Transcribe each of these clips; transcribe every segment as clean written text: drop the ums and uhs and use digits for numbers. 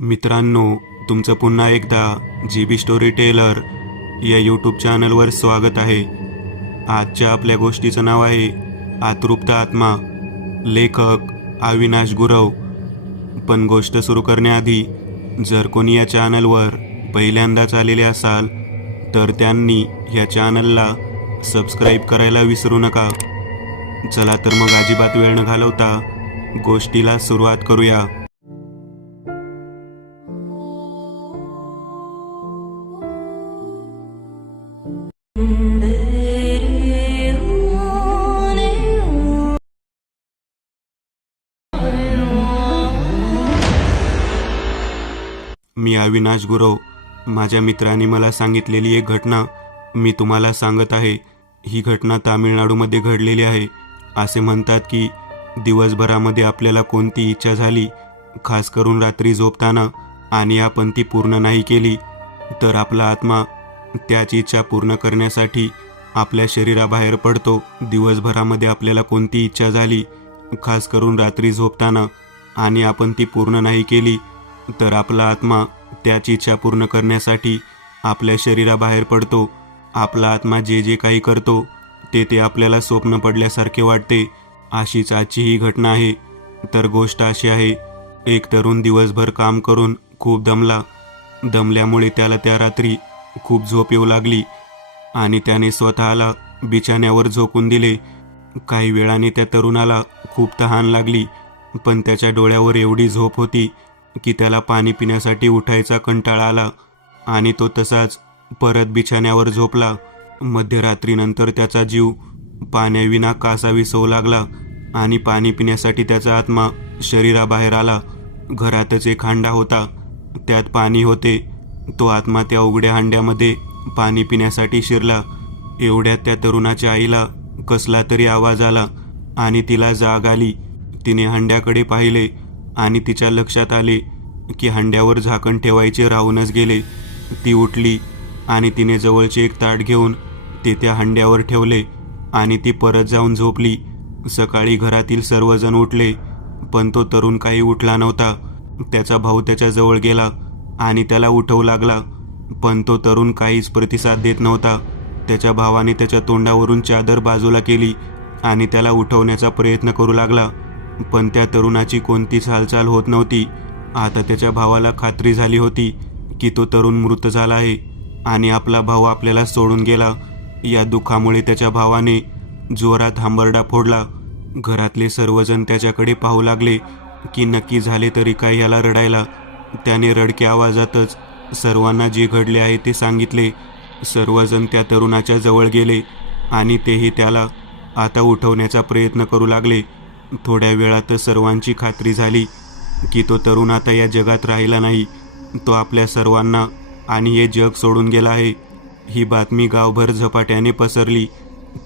मित्रांनो, तुमचं पुन्हा एकदा GB स्टोरी टेलर या यूट्यूब चॅनलवर स्वागत आहे. आजच्या आपल्या गोष्टीचं नाव आहे अतृप्त आत्मा. लेखक अविनाश गुरव. पण गोष्ट सुरू करण्याआधी जर कोणी या चॅनलवर पहिल्यांदाच आलेले असाल तर त्यांनी या चॅनलला सबस्क्राईब करायला विसरू नका. चला तर मग अजिबात वेळ न घालवता गोष्टीला सुरुवात करूया. मी अविनाश गुरव. माझ्या मित्राने मला सांगितलेली एक घटना मी तुम्हाला सांगत आहे. ही घटना तामिळनाडूमध्ये घडलेली आहे. असे म्हणतात की दिवसभरामध्ये आपल्याला कोणती इच्छा झाली, खास करून रात्री झोपताना, आणि आपण ती पूर्ण नाही केली तर आपला आत्मा त्याची इच्छा पूर्ण करण्यासाठी आपल्या शरीराबाहेर पडतो. दिवसभरामध्ये आपल्याला कोणती इच्छा झाली, खास करून रात्री झोपताना, आणि आपण ती पूर्ण नाही केली तर आपला आत्मा त्याची इच्छा पूर्ण करण्यासाठी आपल्या शरीराबाहेर पडतो. आपला आत्मा जे जे काही करतो ते आपल्याला स्वप्न पडल्यासारखे वाटते. अशीच आजची ही घटना आहे. तर गोष्ट अशी आहे, एक तरुण दिवसभर काम करून खूप दमल्यामुळे त्याला त्या रात्री खूप झोप येऊ लागली आणि त्याने स्वतःला बिछाण्यावर झोकून दिले. काही वेळाने त्या तरुणाला खूप तहान लागली, पण त्याच्या डोळ्यावर एवढी झोप होती की त्याला पाणी पिण्यासाठी उठायचा कंटाळा आला आणि तो तसाच परत बिछाण्यावर झोपला. मध्यरात्रीनंतर त्याचा जीव पाण्याविना कासावीस होऊ लागला आणि पाणी पिण्यासाठी त्याचा आत्मा शरीराबाहेर आला. घरातच एक हांडा होता, त्यात पाणी होते. तो आत्मा त्या उघड्या हांड्यामध्ये पाणी पिण्यासाठी शिरला. एवढ्यात त्या तरुणाच्या आईला कसला तरी आवाज आला आणि तिला जाग आली. तिने हांड्याकडे पाहिले आणि तिच्या लक्षात आले की हांड्यावर झाकण ठेवायचे राहूनच गेले. ती उठली आणि तिने जवळचे एक ताट घेऊन ते त्या हांड्यावर ठेवले आणि ती परत जाऊन झोपली. सकाळी घरातील सर्वजण उठले, पण तो तरुण काही उठला नव्हता. त्याचा भाऊ त्याच्याजवळ गेला आणि त्याला उठवू लागला, पण तो तरुण काहीच प्रतिसाद देत नव्हता. त्याच्या भावाने त्याच्या तोंडावरून चादर बाजूला केली आणि त्याला उठवण्याचा प्रयत्न करू लागला, पण त्या तरुणाची कोणतीच हालचाल होत नव्हती. आता त्याच्या भावाला खात्री झाली होती की तो तरुण मृत झाला आहे आणि आपला भाऊ आपल्याला सोडून गेला. या दुःखामुळे त्याच्या भावाने जोरात हांबरडा फोडला. घरातले सर्वजण त्याच्याकडे पाहू लागले की नक्की झाले तरी काय याला रडायला. त्याने रडक्या आवाजातच सर्वांना जे घडले आहे ते सांगितले. सर्वजण त्या तरुणाच्या जवळ गेले आणि तेही त्याला आता उठवण्याचा प्रयत्न करू लागले. थोड्या वेळातच सर्वांची खात्री झाली की तो तरुण आता या जगात राहिला नाही. तो आपल्या सर्वांना आणि हे जग सोडून गेला आहे. ही बातमी गावभर झपाट्याने पसरली.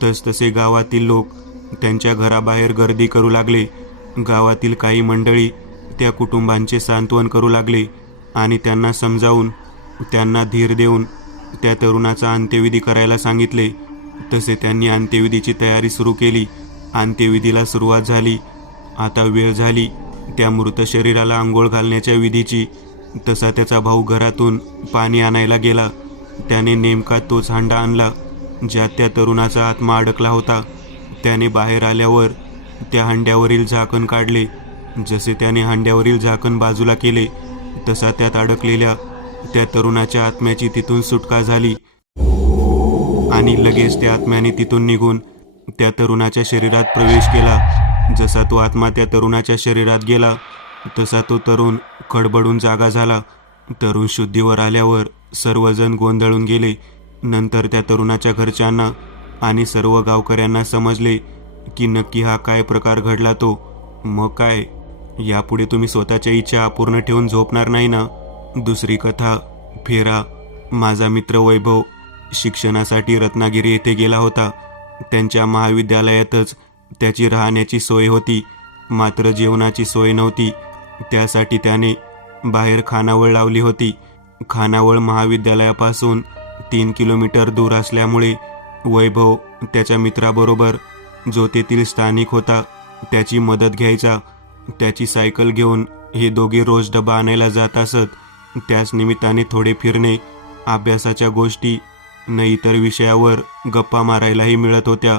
तसतसे गावातील लोक त्यांच्या घराबाहेर गर्दी करू लागले. गावातील काही मंडळी त्या कुटुंबांचे सांत्वन करू लागले आणि त्यांना समजावून, त्यांना धीर देऊन त्या तरुणाचा अंत्यविधी करायला सांगितले. तसे त्यांनी अंत्यविधीची तयारी सुरू केली. अंत्यविधीला सुरुवात झाली. आता वेळ झाली त्या मृत शरीराला आंघोळ घालण्याच्या विधीची. तसा त्याचा भाऊ घरातून पाणी आणायला गेला. त्याने नेमका तोच हांडा आणला ज्यात त्या तरुणाचा आत्मा अडकला होता. त्याने बाहेर आल्यावर त्या हांड्यावरील झाकण काढले. जसे त्याने हांड्यावरील झाकण बाजूला केले तसा त्यात अडकलेल्या त्या तरुणाच्या आत्म्याची तिथून सुटका झाली आणि लगेच त्या आत्म्याने तिथून निघून त्या तरुणाच्या शरीरात प्रवेश केला. जसा तो आत्मा त्या तरुणाच्या शरीरात गेला तसा तो तरुण खडबडून जागा झाला. तरुण शुद्धीवर आल्यावर सर्वजण गोंधळून गेले. नंतर त्या तरुणाच्या घरच्यांना आणि सर्व गावकऱ्यांना समजले की नक्की हा काय प्रकार घडला तो. मग काय, यापुढे तुम्ही स्वतःच्या इच्छा अपूर्ण ठेवून झोपणार नाही ना? दुसरी कथा, फेरा. माझा मित्र वैभव शिक्षणासाठी रत्नागिरी येथे गेला होता. त्यांच्या महाविद्यालयातच त्याची राहण्याची सोय होती, मात्र जेवणाची सोय नव्हती. त्यासाठी त्याने बाहेर खानावळ लावली होती. खानावळ महाविद्यालयापासून 3 किलोमीटर दूर असल्यामुळे वैभव त्याच्या मित्राबरोबर, जो तेथील स्थानिक होता, त्याची मदत घ्यायचा. त्याची सायकल घेऊन हे दोघे रोज डबा आणायला जात असत. त्याच निमित्ताने थोडे फिरणे, अभ्यासाच्या गोष्टी न इतर विषयावर गप्पा मारायलाही मिळत होत्या.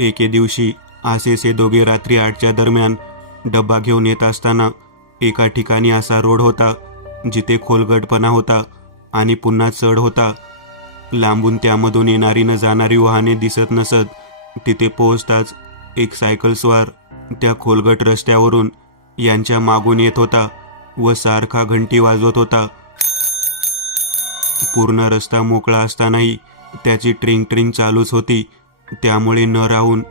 एके दिवशी असेच हे दोघे रात्री 8च्या दरम्यान डबा घेऊन येत असताना एका ठिकाणी असा रोड होता जिथे खोलगटपणा होता आणि पुन्हा चढ होता. लांबून त्यामधून येणारी न जाणारी वाहने दिसत नसत. तिथे पोहोचताच एक सायकलस्वार त्या खोलगट रस्त्यावरून यांच्या मागून येत होता व सारखा घंटी वाजवत होता. पूर्ण रस्ता मोकळा असतानाही त्याची ट्रिंग ट्रिंग चालूच होती. त्यामुळे न राहून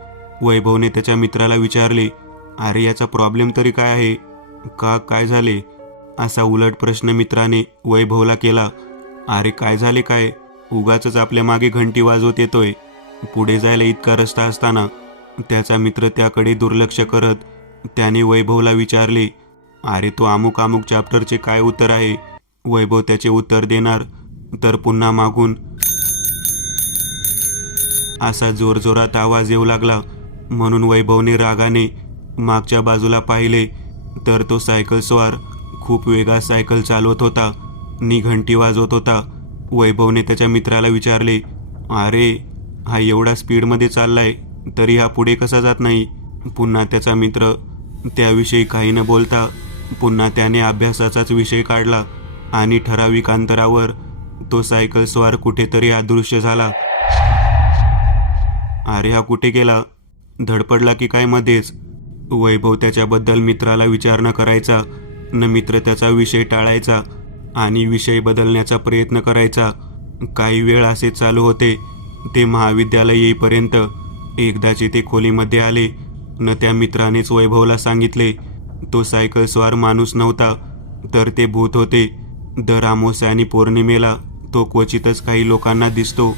वैभवने त्याच्या मित्राला विचारले, अरे याचा प्रॉब्लेम तरी काय आहे? काय झाले? असा उलट प्रश्न मित्राने वैभवला केला. अरे काय झाले काय? उगाचच आपल्या मागे घंटी वाजवत येतोय. पुढे जायला इतका रस्ता असताना. त्याचा मित्र त्याकडे दुर्लक्ष करत त्याने वैभवला विचारले, अरे तो अमुक अमुक चॅप्टरचे काय उत्तर आहे? वैभव त्याचे उत्तर देणार तर पुन्हा मागून असा जोरजोरात आवाज येऊ लागला. म्हणून वैभवने रागाने मागच्या बाजूला पाहिले तर तो सायकलस्वार खूप वेगात सायकल चालवत होता नि घंटी वाजवत होता. वैभवने त्याच्या मित्राला विचारले, अरे हा एवढा स्पीडमध्ये चाललाय तरी हा पुढे कसा जात नाही? पुन्हा त्याचा मित्र त्याविषयी काही न बोलता पुन्हा त्याने अभ्यासाचाच विषय काढला आणि ठराविक अंतरावर तो सायकलस्वार कुठेतरी अदृश्य झाला. अरे हा कुठे गेला? धडपडला की काय मध्येच? वैभव त्याच्याबद्दल मित्राला विचार न करायचा न मित्र त्याचा विषय टाळायचा आणि विषय बदलण्याचा प्रयत्न करायचा. काही वेळ असे चालू होते. ते महाविद्यालय येईपर्यंत एकदाचे ते खोलीमध्ये आले न त्या मित्रानेच वैभवला सांगितले, तो सायकलस्वार माणूस नव्हता तर ते भूत होते. दर अमावस्या आणि पौर्णिमेला तो क्वचितच काही लोकांना दिसतो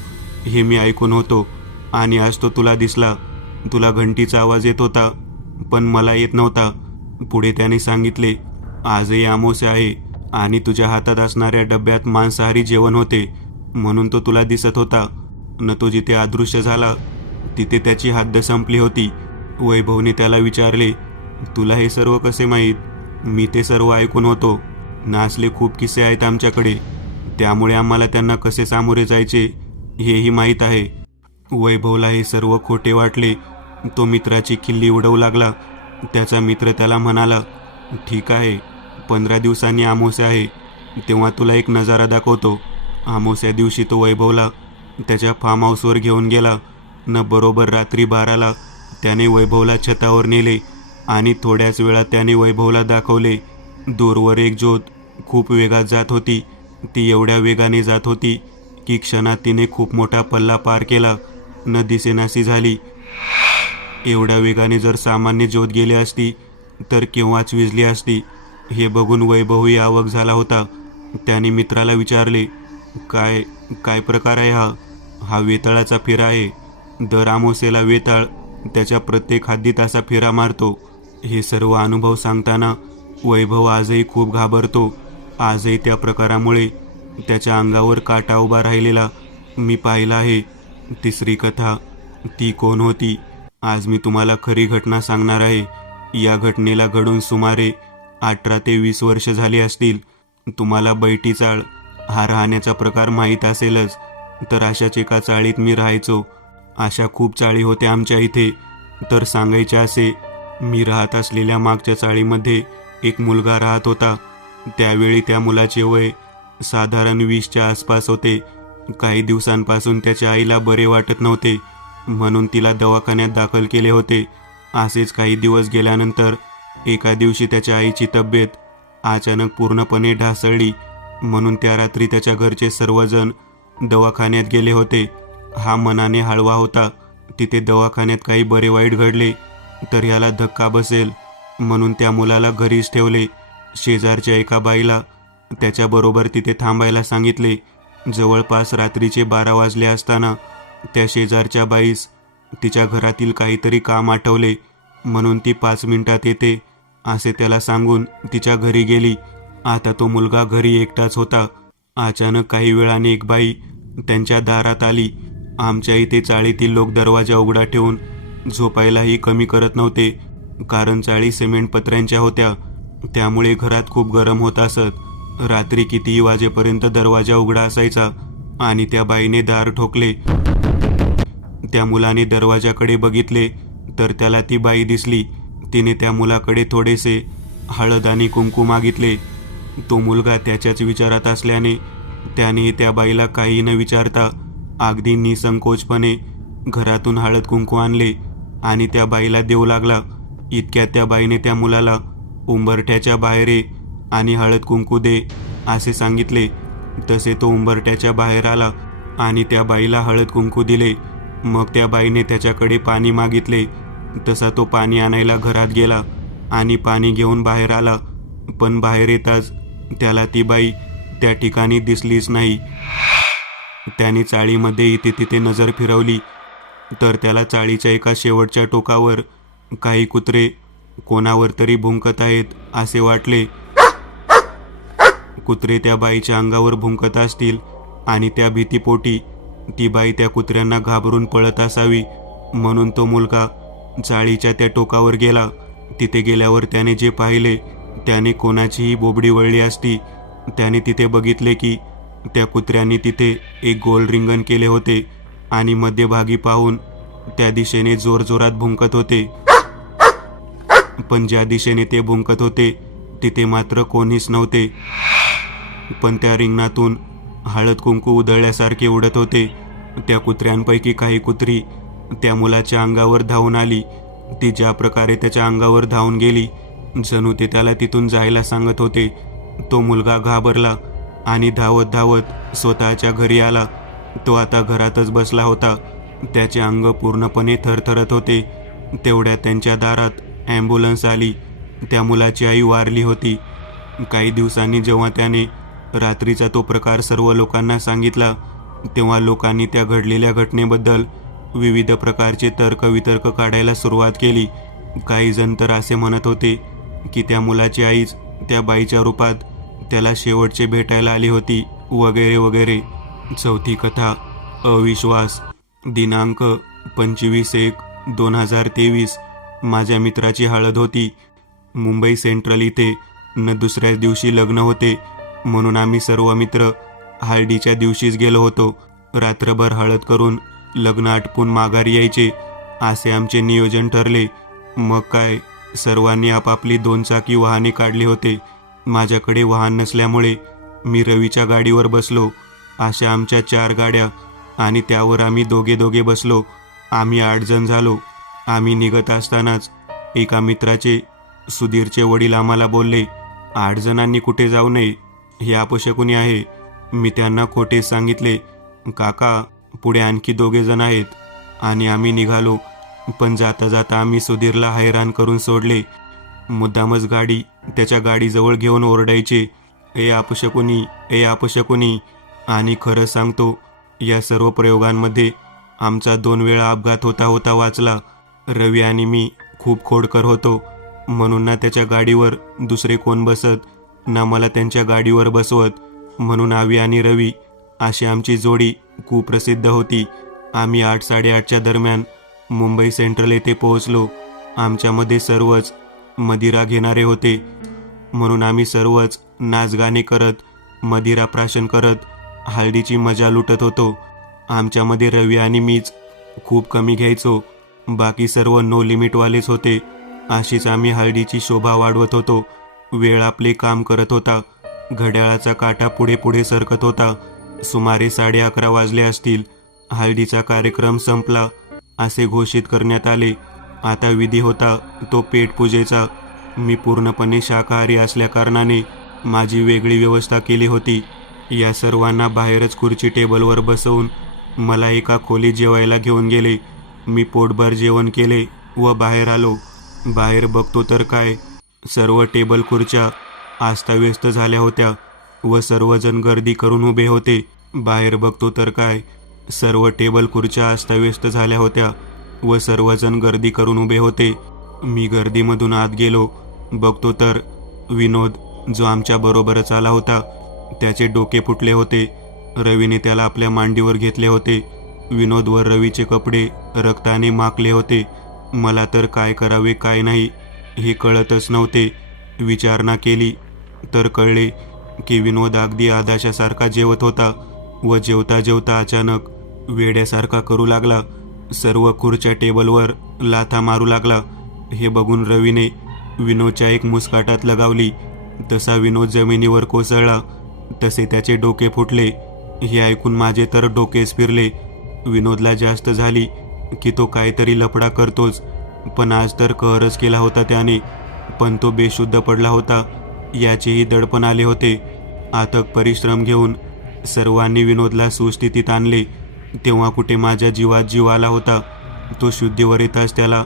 हे मी ऐकून होतो आणि आज तो तुला दिसला. तुला घंटीचा आवाज येत होता पण मला येत नव्हता. पुढे त्याने सांगितले, आजही अमावस्या आहे आणि तुझ्या हातात असणाऱ्या डब्यात मांसाहारी जेवण होते म्हणून तो तुला दिसत होता. न तो जिथे अदृश्य झाला तिथे त्याची हद्द संपली होती. वैभवने त्याला विचारले, तुला हे सर्व कसे माहीत? मी ते सर्व ऐकून होतो. ना असले खूप किस्से आहेत आमच्याकडे, त्यामुळे आम्हाला त्यांना कसे सामोरे जायचे हेही माहीत आहे. वैभवला हे सर्व खोटे वाटले. तो मित्राची खिल्ली उडवू लागला. त्याचा मित्र त्याला म्हणाला, ठीक आहे, 15 दिवसांनी अमावस्या आहे तेव्हा तुला एक नजारा दाखवतो. अमावस्या दिवशी तो वैभवला त्याच्या फार्म हाऊसवर घेऊन गेला न बरोबर रात्री 12ला त्याने वैभवला छतावर नेले आणि थोड्याच वेळात त्याने वैभवला दाखवले. दूरवर एक ज्योत खूप वेगात जात होती. ती एवढ्या वेगाने जात होती की क्षणात तिने खूप मोठा पल्ला पार केला न दिसेनाशी झाली. एवढ्या वेगाने जर सामान्य ज्योत गेली असती तर केव्हाच विझली असती. हे बघून वैभवही अवाक झाला होता. त्याने मित्राला विचारले, काय काय प्रकार आहे हा? हा वेताळाचा फेरा आहे. दर अमावस्येला वेताळ त्याच्या प्रत्येक हद्दीत असा फेरा मारतो. हे सर्व अनुभव सांगताना वैभव आजही खूप घाबरतो. आजही त्या प्रकारामुळे त्याच्या अंगावर काटा उभा राहिलेला मी पाहिला आहे. तिसरी कथा, ती कोण होती? आज मी तुम्हाला खरी घटना सांगणार आहे. या घटनेला घडून सुमारे 18 ते 20 वर्ष झाली असतील. तुम्हाला बैठी चाळ हा राहण्याचा प्रकार माहीत असेलच. तर अशाच एका चाळीत मी राहायचो. अशा खूप चाळी होत्या आमच्या इथे. तर सांगायचे असे, मी राहत असलेल्या मागच्या चाळीमध्ये एक मुलगा राहत होता. त्यावेळी त्या मुलाचे वय साधारण 20च्या आसपास होते. काही दिवसांपासून त्याच्या आईला बरे वाटत नव्हते म्हणून तिला दवाखान्यात दाखल केले होते. असेच काही दिवस गेल्यानंतर एका दिवशी त्याच्या आईची तब्येत अचानक पूर्णपणे ढासळली म्हणून त्या रात्री त्याच्या घरचे सर्वजण दवाखान्यात गेले होते. हा मनाने हळवा होता. तिथे दवाखान्यात काही बरे वाईट घडले तर याला धक्का बसेल म्हणून त्या मुलाला घरीच ठेवले. शेजारच्या एका बाईला त्याच्याबरोबर तिथे थांबायला सांगितले. जवळपास रात्रीचे 12 वाजले असताना त्या शेजारच्या बाईस तिच्या घरातील काहीतरी काम आठवले म्हणून ती 5 मिनिटात येते असे त्याला सांगून तिच्या घरी गेली. आता तो मुलगा घरी एकटाच होता. अचानक काही वेळाने एक बाई त्यांच्या दारात आली. आमच्या इथे चाळीतील लोक दरवाजा उघडा ठेवून झोपायलाही कमी करत नव्हते कारण चाळी सिमेंट पत्र्यांच्या होत्या त्यामुळे घरात खूप गरम होत असत. रात्री कितीही वाजेपर्यंत दरवाजा उघडा असायचा आणि त्या बाईने दार ठोकले. त्या मुलाने दरवाजाकडे बघितले तर त्याला ती बाई दिसली. तिने त्या मुलाकडे थोडेसे हळद आणि कुंकू मागितले. तो मुलगा त्याच्याच विचारात असल्याने त्याने त्या बाईला काही न विचारता अगदी निसंकोचपणे घरातून हळद कुंकू आणले आणि त्या बाईला देऊ लागला. इतक्यात त्या बाईने त्या मुलाला उंबरठ्याच्या बाहेर ये आणि हळद कुंकू दे असे सांगितले. तसे तो उंबरठ्याच्या बाहेर आला आणि त्या बाईला हळद कुंकू दिले. मग त्या बाईने त्याच्याकडे पाणी मागितले. तसा तो पाणी आणायला घरात गेला आणि पाणी घेऊन बाहेर आला. पण बाहेर येताच त्याला ती बाई त्या ठिकाणी दिसलीच नाही. त्याने चाळीमध्ये इथे तिथे नजर फिरवली तर त्याला चाळीच्या एका शेवटच्या टोकावर काही कुत्रे कोणावर तरी भुंकत आहेत असे वाटले. कुत्रे त्या बाईच्या अंगावर भुंकत असतील आणि त्या भीतीपोटी ती बाई त्या कुत्र्यांना घाबरून पळत असावी, म्हणून तो मुलगा चाळीच्या त्या टोकावर गेला. तिथे गेल्यावर त्याने जे पाहिले त्याने कोणाचीही बोबडी वळली असती. त्याने तिथे बघितले की त्या कुत्र्यांनी तिथे एक गोल रिंगण केले होते आणि मध्यभागी पाहून त्या दिशेने जोरजोरात भुंकत होते. पण ज्या दिशेने ते भुंकत होते तिथे मात्र कोणीच नव्हते. पण त्या रिंगणातून हळद कुंकू उधळल्यासारखे उडत होते. त्या कुत्र्यांपैकी काही कुत्री त्या मुलाच्या अंगावर धावून आली. ती ज्या प्रकारे त्याच्या अंगावर धावून गेली जणू ते त्याला तिथून जायला सांगत होते. तो मुलगा घाबरला आणि धावत धावत स्वतःच्या घरी आला. तो आता घरातच बसला होता. त्याचे अंग पूर्णपणे थरथरत होते. तेवढ्यात त्यांच्या दारात ॲम्ब्युलन्स आली. त्या मुलाची आई वारली होती. काही दिवसांनी जेव्हा त्याने रात्रीचा तो प्रकार सर्व लोकांना सांगितला तेव्हा लोकांनी त्या घडलेल्या घटनेबद्दल विविध प्रकारचे तर्कवितर्क काढायला सुरुवात केली. काही जण तर असे म्हणत होते की त्या मुलाची आईच त्या बाईच्या रूपात त्याला शेवटचे भेटायला आली होती, वगैरे वगैरे. चौथी कथा, अविश्वास. दिनांक 25/1/2023. माझ्या मित्राची हळद होती. मुंबई सेंट्रल इथे दुसऱ्याच दिवशी लग्न होते, म्हणून आम्ही सर्व मित्र हळदीच्या दिवशीच गेलो होतो. रात्रभर हळद करून लग्न आटपून माघारी यायचे असे आमचे नियोजन ठरले. मग काय, सर्वांनी आपापली 2 चाकी वाहने काढले होते. माझ्याकडे वाहन नसल्यामुळे मी रवीच्या गाडीवर बसलो. अशा आमच्या 4 गाड्या आणि त्यावर आम्ही दोघे बसलो. आम्ही 8 जण झालो. आम्ही निघत असतानाच एका मित्राचे, सुधीरचे वडील आम्हाला बोलले, 8 जणांनी कुठे जाऊ नये, हे अपशकुनी आहे. मी त्यांना खोटे सांगितले, काका पुढे आणखी 2 जण आहेत, आणि आम्ही निघालो. पण जाता जाता आम्ही सुधीरला हैराण करून सोडले. मुद्दामच गाडी त्याच्या गाडीजवळ घेऊन ओरडायचे, ए अपशकुनी, ए अपशकुनी. आणि खरं सांगतो, या सर्व प्रयोगांमध्ये आमचा 2 वेळा अपघात होता वाचला. रवी आणि मी खूप खोडकर होतो, म्हणून ना त्याच्या गाडीवर दुसरे कोण बसत ना मला त्यांच्या गाडीवर बसवत. म्हणून आवी आणि रवी अशी आमची जोडी कुप्रसिद्ध होती. आम्ही 8-8:30च्या दरम्यान मुंबई सेंट्रल येथे पोहोचलो. आमच्यामध्ये सर्वच मदिरा घेणारे होते, म्हणून आम्ही सर्वच नाचगाणे करत, मदिरा प्राशन करत हळदीची मजा लुटत होतो. आमच्यामध्ये रवी आणि मीच खूप कमी घ्यायचो, बाकी सर्व नो लिमिटवालेच होते. अशीच आम्ही हळदीची शोभा वाढवत होतो. वेळ आपले काम करत होता. घड्याळाचा काटा पुढे पुढे सरकत होता. सुमारे 11:30 वाजले असतील. हळदीचा कार्यक्रम संपला असे घोषित करण्यात आले. आता विधी होता तो पेटपूजेचा. मी पूर्णपणे शाकाहारी असल्याकारणाने माझी वेगळी व्यवस्था केली होती. या सर्वांना बाहेरच खुर्ची टेबलवर बसवून मला एका खोलीत जेवायला घेऊन गेले. मी पोटभर जेवण केले व बाहेर आलो. बाहेर बघतो तर काय, सर्व टेबल खुर्च्या अस्ताव्यस्त झाल्या होत्या व सर्वजण गर्दी करून उभे होते. बाहेर बघतो तर काय, सर्व टेबल खुर्च्या अस्ताव्यस्त झाल्या होत्या व सर्वजण गर्दी करून उभे होते. मी गर्दीमधून आत गेलो. बघतो तर विनोद, जो आमच्या बरोबरच आला होता, त्याचे डोके फुटले होते. रवीने त्याला आपल्या मांडीवर घेतले होते. विनोद व रवीचे कपडे रक्ताने माखले होते. मला तर काय करावे काय नाही हे कळतच नव्हते. विचारणा केली तर कळले की विनोद अगदी आदाशासारखा जेवत होता व जेवता जेवता अचानक वेड्यासारखा करू लागला. सर्व खुर्च्या टेबलवर लाथा मारू लागला. हे बघून रवीने विनोदच्या एक मुस्काटात लगावली. तसा विनोद जमिनीवर कोसळला. तसे त्याचे डोके फुटले. हे ऐकून माझे तर डोकेच फिरले. विनोदला जास्त झाली की तो काहीतरी लफडा करतोच, पण आज तर कहरच केला होता त्याने. पण तो बेशुद्ध पडला होता याचेही दडपण आले होते. अथक परिश्रम घेऊन सर्वांनी विनोदला सुस्थितीत आणले. तेव्हा कुठे माझ्या जीवात जीव आला होता. तो शुद्धीवर येताच त्याला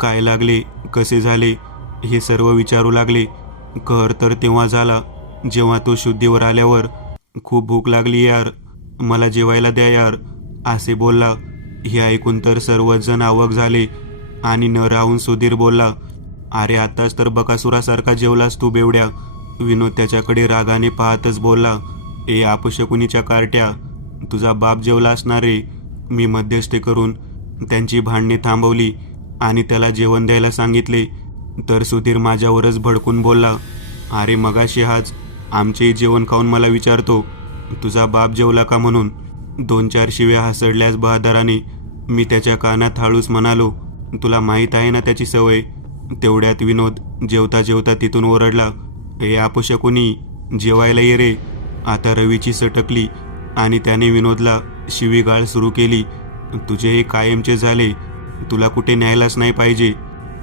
काय लागले, कसे झाले हे सर्व विचारू लागले. कहर तर तेव्हा झाला जेव्हा तो शुद्धीवर आल्यावर खूप भूक लागली यार, मला जेवायला द्या यार असे बोलला. हे ऐकून तर सर्वच जण अवाक झाले आणि न राहून सुधीर बोलला, अरे आताच तर बकासुरासारखा जेवलास तू बेवड्या. विनोद त्याच्याकडे रागाने पाहतच बोलला, ए अपशकुनीच्या कार्ट्या, तुझा बाप जेवला असणार रे. मी मध्यस्थी करून त्यांची भांडणे थांबवली आणि त्याला जेवण द्यायला सांगितले तर सुधीर माझ्यावरच भडकून बोलला, अरे मगाशी हाच आमचेही जेवण खाऊन मला विचारतो तुझा बाप जेवला का म्हणून. 2-4 शिव्या हसडल्यास बहादराने मी त्याच्या कानात हळूच म्हणालो, तुला माहीत आहे ना त्याची सवय. तेवढ्यात विनोद जेवता जेवता तिथून ओरडला, ए अपशकुनी जेवायला ये रे. आता रवीची सटकली आणि त्याने विनोदला शिवीगाळ सुरू केली, तुझे हे कायमचे झाले, तुला कुठे न्यायलाच नाही पाहिजे.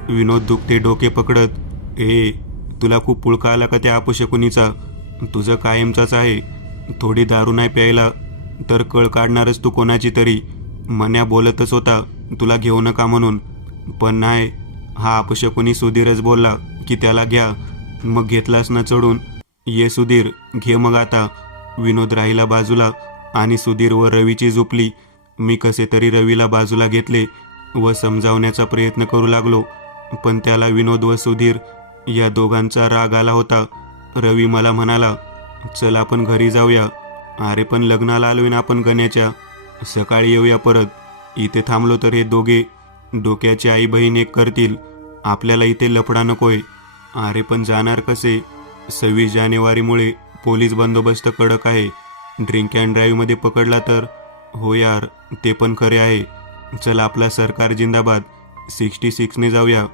विनोद दुखते डोके पकडत, ए तुला खूप पुळका आला का त्या अपशकुनीचा, तुझं कायमचाच आहे. थोडी दारू नाही प्यायला तर कळ काढणारच तू कोणाची तरी. मन्या बोलतच होता तुला घेऊ नका म्हणून, पण नाही, हा अपशकुनी सुधीरच बोलला की त्याला घ्या. मग घेतलास ना चढून, ये सुधीर घे मग आता. विनोद राहिला बाजूला आणि सुधीर व रवीची झोपली. मी कसे तरी रवीला बाजूला घेतले व समजावण्याचा प्रयत्न करू लागलो, पण त्याला विनोद व सुधीर या दोघांचा राग आला होता. रवी मला म्हणाला, चल आपण घरी जाऊया. अरे पण लग्नाला आलोय ना आपण गण्याच्या, सकाळी येऊया परत. इथे थांबलो तर हे दोघे डोक्याची आई बहीण एक करतील. आपल्याला इथे लफडा नकोय. अरे पण जाणार कसे, 26 जानेवारीमुळे पोलीस बंदोबस्त कडक आहे. ड्रिंक अँड ड्राईव्हमध्ये पकडला तर. हो यार ते पण खरे आहे. चल आपला सरकार जिंदाबाद, 66ने जाऊया.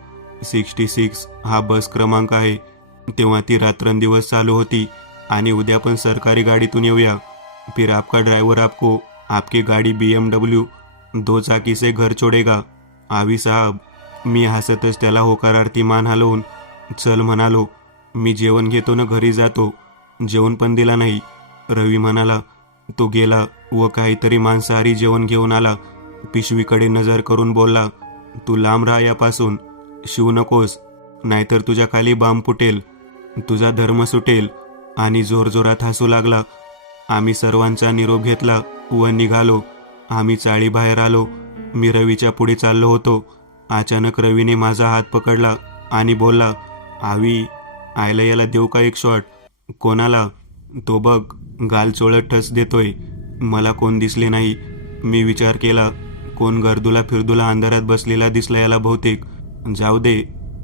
66 हा बस क्रमांक आहे. तेव्हा ती रात्रंदिवस चालू होती आणि उद्या पण सरकारी गाडीतून येऊया. फिर आपका ड्रायव्हर आपको आपकी गाडी BMW 2 चाकी से घर छोडेगा. आवी साहब. मी हसतच त्याला होकारार्थी मान हलवून चल म्हणालो. मी जेवण घेतो ना घरी जातो. जेवण पण दिला नाही. रवी म्हणाला. तो गेला व काहीतरी मांसाहारी जेवण घेऊन आला. पिशवीकडे नजर करून बोलला, तू लांब राहा यापासून, शिवू नकोस, नाहीतर तुझ्या खाली बांब फुटेल, तुझा धर्म सुटेल. आणि जोरजोरात हसू लागला. आम्ही सर्वांचा निरोप घेतला व निघालो. आम्ही चाळीबाहेर आलो. मी रवीच्या पुढे चाललो होतो. अचानक रवीने माझा हात पकडला आणि बोलला, आवी आयला याला देऊ का एक शॉट. कोणाला. तो बघ गाल चोळत ठस देतोय. मला कोण दिसले नाही. मी विचार केला, कोण गर्दुला फिरदुला अंधारात बसलेला दिसला याला बहुतेक. जाऊ दे,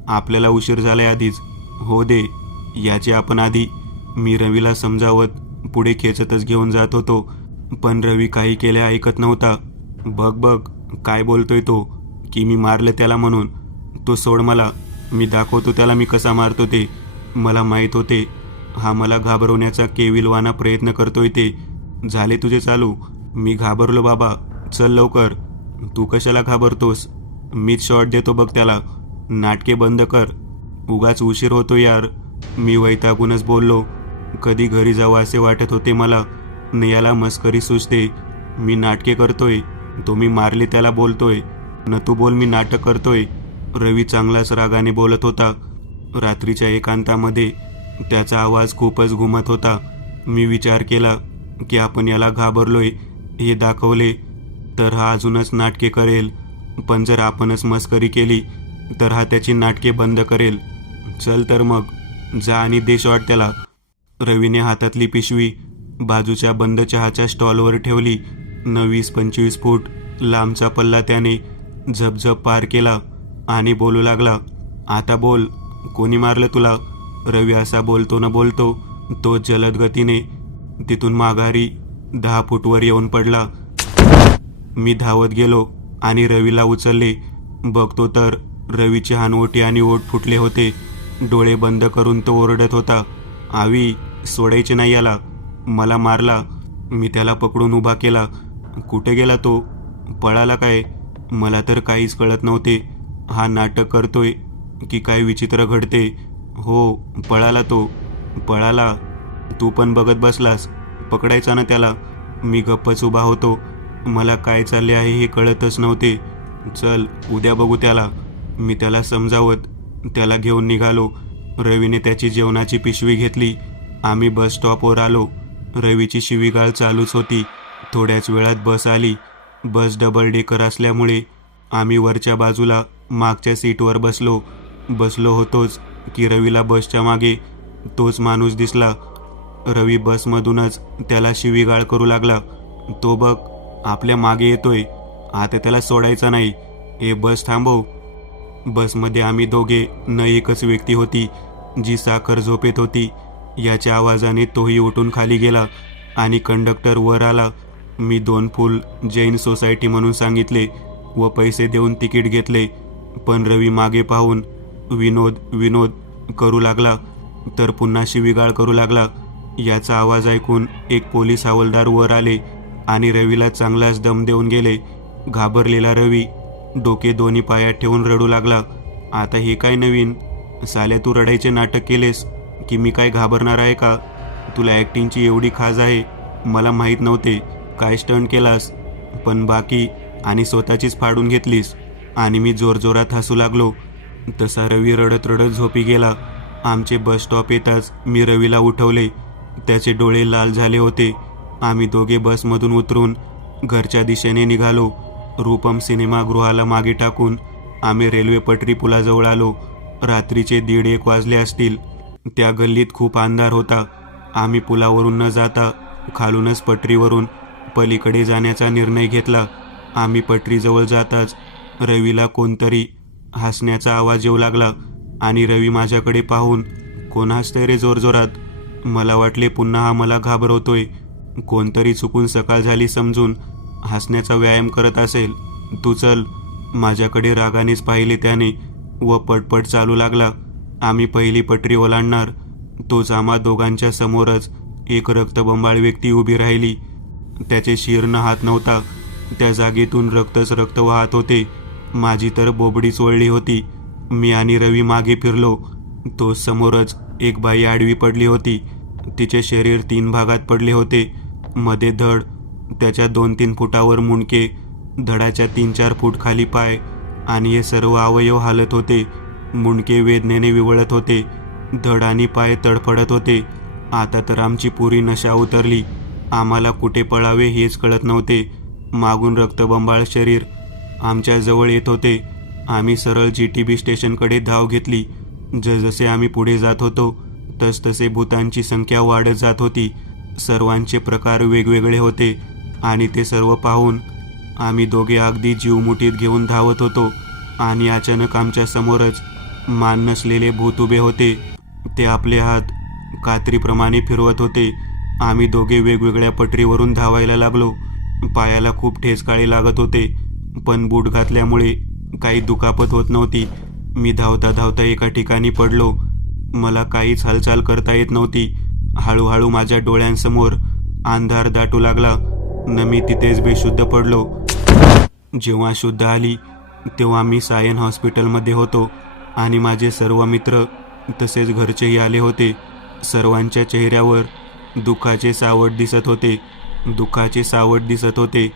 आपल्याला उशीर झालाय आधीच. हो दे, याचे आपण आधी. मी रवीला समजावत पुढे खेचतच घेऊन जात होतो, पण रवी काही केले ऐकत नव्हता. बघ बघ काय बोलतोय तो, की मी मारलं त्याला म्हणून. तो सोड मला, मी दाखवतो त्याला मी कसा मारतो ते. मला माहीत होते हा मला घाबरवण्याचा केविलवाना प्रयत्न करतोय ते. झाले तुझे चालू. मी घाबरलो बाबा, चल लवकर. तू कशाला घाबरतोस, मीच शॉट देतो बघ त्याला. नाटके बंद कर, उगाच उशीर होतो यार. मी वैतागूनच बोललो. कधी घरी जावं असे वाटत होते मला. न याला मस्करी सुचते. मी नाटके करतोय, तो मी मारले त्याला बोलतोय, न तू बोल मी नाटक करतोय. रवी चांगलाच रागाने बोलत होता. रात्रीच्या एकांतामध्ये त्याचा आवाज खूपच घुमत होता. मी विचार केला की आपण याला घाबरलोय हे दाखवले तर हा अजूनच नाटके करेल, पण जर आपणच मस्करी केली तर हा त्याची नाटके बंद करेल. चल तर मग, जा आणि दे शॉट त्याला. रवीने हातातली पिशवी बाजूच्या बंद चहाच्या स्टॉलवर ठेवली. 20-25 फूट लांबचा पल्ला त्याने झपझप पार केला आणि बोलू लागला, आता बोल, कोणी मारलं तुला. रवी असा बोलतो न बोलतो तो जलद गतीने तिथून माघारी 10 फूटवर येऊन पडला. मी धावत गेलो आणि रवीला उचलले. बघतो तर रवीची हानवटी आणि ओठ फुटले होते. डोळे बंद करून तो ओरडत होता, आवी सोडायचे नाही याला, मला मारला. मी त्याला पकडून उभा केला. कुठे गेला तो? पळाला काय? मला तर काहीच कळत नव्हते. हा नाटक करतोय की काय विचित्र घडते. हो, पळाला तो, पळाला. तू पण बघत बसलास, पकडायचा ना त्याला. मी गप्पच उभा होतो. मला काय चालले आहे हे कळतच नव्हते. चल उद्या बघू त्याला, मी त्याला समजावत त्याला घेऊन निघालो. रवीने त्याची जेवणाची पिशवी घेतली. आम्ही बस स्टॉपवर आलो. रवीची शिवीगाळ चालूच होती. थोड्याच वेळात बस आली. बस डबल डेकर असल्यामुळे आम्ही वरच्या बाजूला मागच्या सीटवर बसलो होतोच की रवीला बसच्या मागे तोच माणूस दिसला. रवी बसमधूनच त्याला शिवीगाळ करू लागला. तो बघ आपल्या मागे येतोय, आता त्याला सोडायचा नाही. हे बस थांबव. बसमध्ये आम्ही दोघे न एकच व्यक्ती होती जी साखर झोपेत होती. याच्या आवाजाने तोही उठून खाली गेला आणि कंडक्टर वर आला. मी 2 फूल जैन सोसायटी म्हणून सांगितले व पैसे देऊन तिकीट घेतले. पण रवी मागे पाहून विनोद विनोद करू लागला, तर पुन्हा शिवीगाळ करू लागला. याचा आवाज ऐकून एक पोलीस हवालदार वर आले आणि रवीला चांगलाच दम देऊन गेले. घाबरलेला रवी डोके दोन्ही पायात ठेवून रडू लागला. आता हे काय नवीन? साल्या तू रडायचे नाटक केलेस की मी काय घाबरणार आहे का? तुला ॲक्टिंगची एवढी खाज आहे मला माहीत नव्हते. काय स्टंट केलास? पण बाकी आणि स्वतःचीच फाडून घेतलीस. आणि मी जोरजोरात हसू लागलो. तसा रवी रडत रडत झोपी गेला. आमचे बस स्टॉप येताच मी रवीला उठवले. त्याचे डोळे लाल झाले होते. आम्ही दोघे बसमधून उतरून घरच्या दिशेने निघालो. रूपम सिनेमागृहाला मागे टाकून आम्ही रेल्वे पटरी पुलाजवळ आलो. रात्रीचे 1:30 वाजले असतील. त्या गल्लीत खूप अंधार होता. आम्ही पुलावरून न जाता खालूनच पटरीवरून पलीकडे जाण्याचा निर्णय घेतला. आम्ही पटरीजवळ जाताच रवीला कोणतरी हसण्याचा आवाज येऊ लागला आणि रवी माझ्याकडे पाहून, कोण हसतंय रे जोरजोरात? मला वाटले पुन्हा हा मला घाबरवतोय. कोणतरी चुकून सकाळ झाली समजून हसण्याचा व्यायाम करत असेल. तू चल. माझ्याकडे रागानेच पाहिले त्याने व पटपट चालू लागला. आम्ही पहिली पटरी ओलांडणार तोच आम्हा दोघांच्या समोरच एक रक्तबंबाळ व्यक्ती उभी राहिली. त्याचे शीर्ण हात नव्हता. त्या जागेतून रक्तच रक्त वाहत होते. माझी तर बोबडीच वळली होती. मी आणि रवी मागे फिरलो. तो समोरच एक बाई आडवी पडली होती. तिचे शरीर 3 भागात पडले होते. मध्ये धड, त्याच्या 2-3 फुटावर मुंडके, धडाच्या 3-4 फूट खाली पाय आणि हे सर्व अवयव हालत होते. मुंडके वेदनेने विवळत होते. धड आणि पाय तडफडत होते. आता तर आमची पुरी नशा उतरली. आम्हाला कुठे पळावे हेच कळत नव्हते. मागून रक्तबंबाळ शरीर आमच्या जवळ येत होते. आम्ही सरळ GTB स्टेशनकडे धाव घेतली. जसजसे आम्ही पुढे जात होतो तसतसे भूतांची संख्या वाढत जात होती. सर्वांचे प्रकार वेगवेगळे होते आणि ते सर्व पाहून आम्ही दोघे अगदी जीव मुठीत घेऊन धावत होतो. आणि अचानक आमच्या समोरच मान नसलेले भूत उभे होते. ते आपले हात कात्रीप्रमाणे फिरवत होते. आम्ही दोघे वेगवेगळ्या पटरीवरून धावायला लागलो. पायाला खूप ठेचकाळे लागत होते, पण बूट घातल्यामुळे काही दुखापत होत नव्हती. मी धावता धावता एका ठिकाणी पडलो. मला काहीच हालचाल करता येत नव्हती. हळूहळू माझ्या डोळ्यांसमोर अंधार दाटू लागला न मी तिथेच बेशुद्ध पडलो. जेव्हा शुद्ध आली तेव्हा मी सायन हॉस्पिटलमध्ये होतो आणि माझे सर्व मित्र तसेच घरचेही आले होते. सर्वांच्या चेहऱ्यावर दुःखाचे सावट दिसत होते.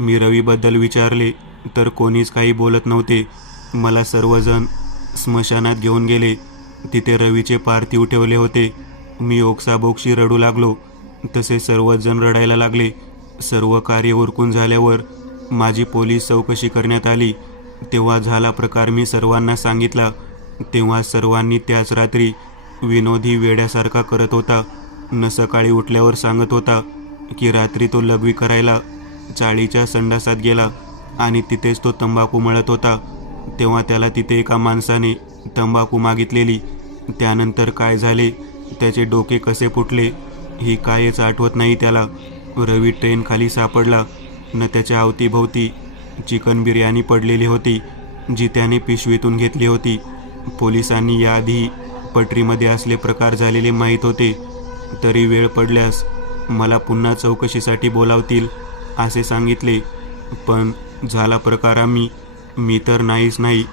मी रवीबद्दल विचारले तर कोणीच काही बोलत नव्हते. मला सर्वजण स्मशानात घेऊन गेले. तिथे रवीचे पार्थिव ठेवले होते. मी ओक्साबोक्शी रडू लागलो. तसे सर्वच जण रडायला लागले. सर्व कार्य उरकून झाल्यावर माझी पोलीस चौकशी करण्यात आली. तेव्हा झाला प्रकार मी सर्वांना सांगितला. तेव्हा सर्वांनी त्याच रात्री विनोदी वेड्यासारखा करत होता. न सकाळी उठल्यावर सांगत होता की रात्री तो लघवी करायला चाळीच्या संडासात गेला आणि तिथेच तो तंबाखू मळत होता. तेव्हा त्याला तिथे एका माणसाने तंबाखू मागितलेली. त्यानंतर काय झाले, त्याचे डोके कसे फुटले ही काहीच आठवत नाही त्याला. रवी ट्रेन खाली सापडला न त्याच्या अवतीभोवती चिकन बिर्याणी पडलेली होती, जी त्याने पिशवीतून घेतली होती. पोलिसांनी याआधी पटरीमध्ये असले प्रकार झालेले माहीत होते, तरी वेळ पडल्यास मला पुन्हा चौकशीसाठी बोलावतील असे सांगितले. पण झाला प्रकार मी तर नाही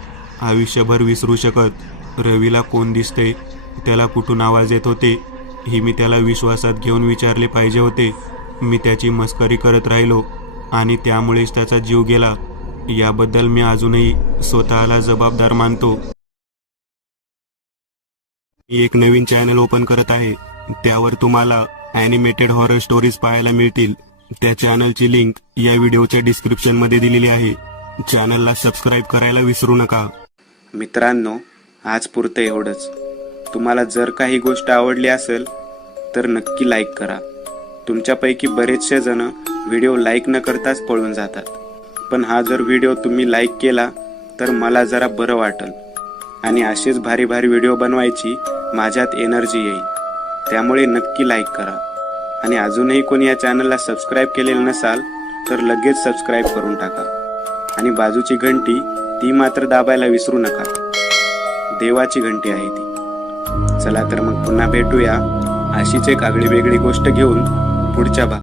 आयुष्यभर विसरू शकत. रवीला कोण दिसते, त्याला कुठून आवाज येत होते ही मी त्याला विश्वासात घेऊन विचारले पाहिजे होते. मी त्याची मस्करी करत राहिलो आणि त्यामुळेच त्याचा जीव गेला. याबद्दल मी अजूनही स्वतःला जबाबदार मानतो. मी एक नवीन चॅनल ओपन करत आहे, त्यावर तुम्हाला ॲनिमेटेड हॉरर स्टोरीज पाहायला मिळतील. त्या चॅनलची लिंक या व्हिडिओच्या डिस्क्रिप्शनमध्ये दिलेली आहे. चॅनलला सबस्क्राईब करायला विसरू नका. मित्रांनो, आज पुरतं एवढंच. तुम्हाला जर काही गोष्ट आवडली असेल तर नक्की लाईक करा. तुमच्यापैकी बरेचसे जण व्हिडिओ लाईक न करताच पळून जातात, पण हा जर व्हिडिओ तुम्ही लाईक केला तर मला जरा बरं वाटेल आणि असेच भारी भारी व्हिडिओ बनवायची माझ्यात एनर्जी येईल. त्यामुळे नक्की लाईक करा आणि अजूनही कोणी या चॅनलला सबस्क्राईब केलेलं नसाल तर लगेच सबस्क्राईब करून टाका आणि बाजूची घंटी ती मात्र दाबायला विसरू नका. देवाची घंटी आहे ती. चला तर मग पुन्हा भेटूया अशीच एक आगळी वेगळी गोष्ट घेऊन पुढच्या